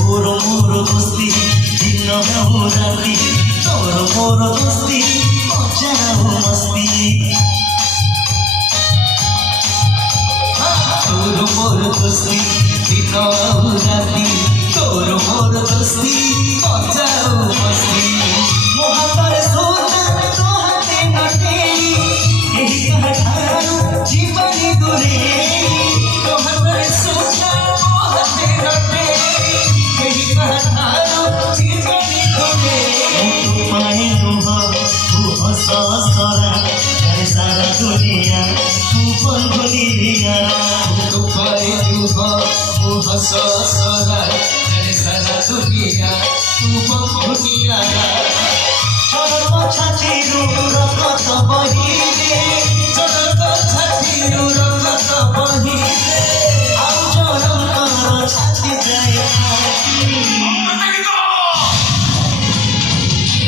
दोस्ती दिन हो राती तोर मोर दोस्ती मजा हो मस्ती तोर मोर दोस्ती दिन हो राती तोर मोर दोस्ती मजा हो मस्ती मोहब्बत सोना तो हाथे नटे यही कहा जीवन दूरे मोहब्बत सोना हाथे नटे सारा दुनिया तू बन बनी दिया तू पाए तू हो हंस सारा दुनिया तू बन दुनिया चलो छाती रो रखत बही